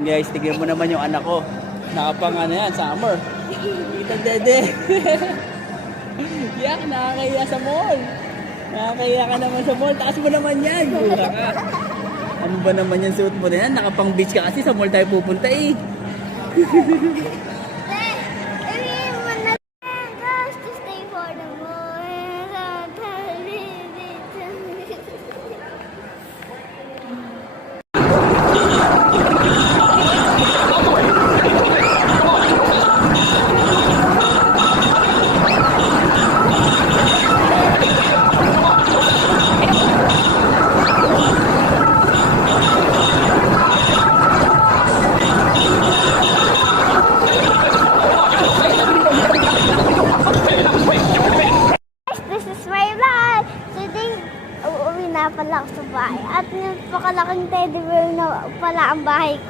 Guys, tignan mo naman yung anak ko. Nakapang ano yan, summer. Kita dede. Yak, nakakaya sa mall. Nakakaya ka naman sa mall. Taas mo naman yan. Buka ka. Ano ba naman yung suit mo na yan? Nakapang beach ka kasi sa mall tayo pupunta eh. This is my vlog. Today, uuwi na pala ako sa bahay. At yung pakalaking teddy bear na pala ang bahay ko.